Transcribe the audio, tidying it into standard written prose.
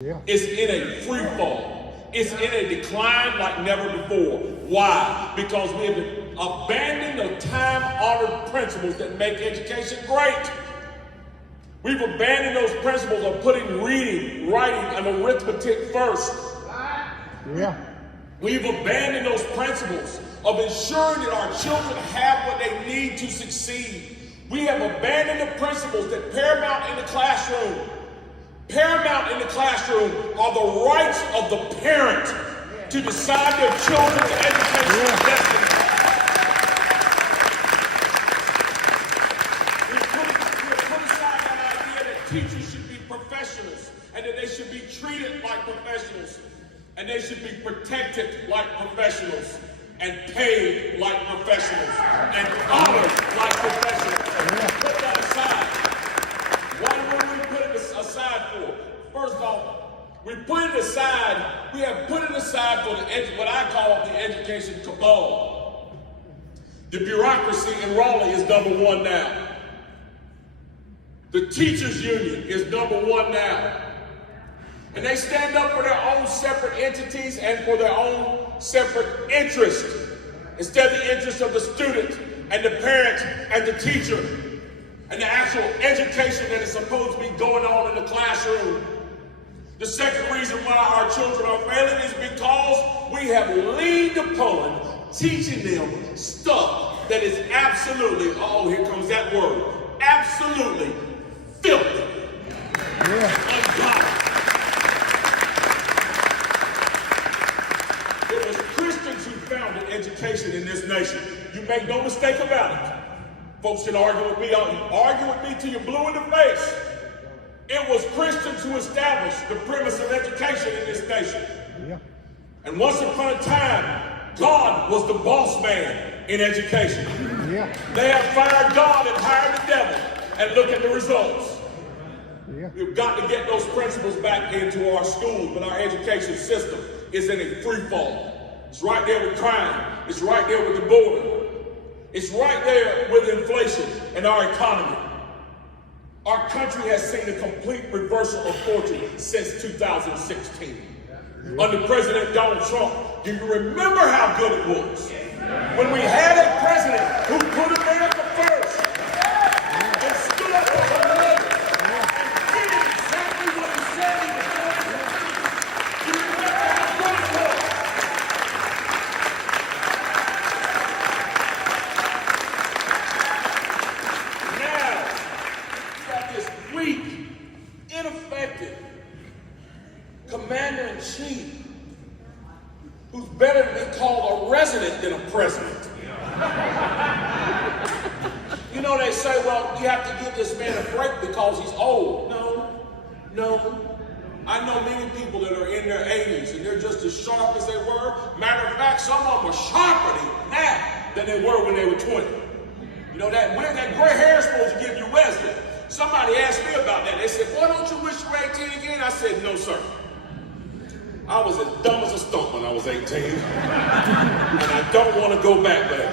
Yeah. It's in a free fall. It's in a decline like never before. Why? Because we have abandoned the time-honored principles that make education great. We've abandoned those principles of putting reading, writing, and arithmetic first. Yeah. We've abandoned those principles of ensuring that our children have what they need to succeed. We have abandoned the principles that paramount in the classroom. Paramount in the classroom are the rights of the parent to decide their children's educational destiny. We've put aside that idea that teachers should be professionals and that they should be treated like professionals and they should be protected like professionals and paid like professionals and honored like professionals. Put that aside. What would we put it aside for? First off, we have put it aside for what I call the education cabal. The bureaucracy in Raleigh is number one now. The teachers union is number one now. And they stand up for their own separate entities and for their own separate interest, instead of the interest of the student and the parent and the teacher and the actual education that is supposed to be going on in the classroom. The second reason why our children are failing is because we have leaned upon teaching them stuff that is absolutely, oh, here comes that word, absolutely filthy. Ungodly. It was Christians who founded education in this nation. You make no mistake about it. Folks can argue with me till you're blue in the face. It was Christians who established the premise of education in this nation. Yeah. And once upon a time, God was the boss man in education. Yeah. They have fired God and hired the devil, and look at the results. Yeah. We've got to get those principles back into our schools, but our education system is in a free fall. It's right there with crime. It's right there with the border. It's right there with inflation and our economy. Our country has seen a complete reversal of fortune since 2016. Under President Donald Trump, do you remember how good it was? When we had a president who put America first and stood up for the nation and did exactly what he said he was going to do. Do you remember how good it was? Weak, ineffective commander-in-chief who's better to be called a resident than a president. You know, they say, well, you have to give this man a break because he's old. No. I know many people that are in their 80s and they're just as sharp as they were. Matter of fact, some of them are sharper now than they were when they were 20. You know, that gray hair is supposed to give you wisdom. Somebody asked me about that. They said, "Why don't you wish you were 18 again?" I said, "No, sir. I was as dumb as a stump when I was 18. And I don't want to go back there."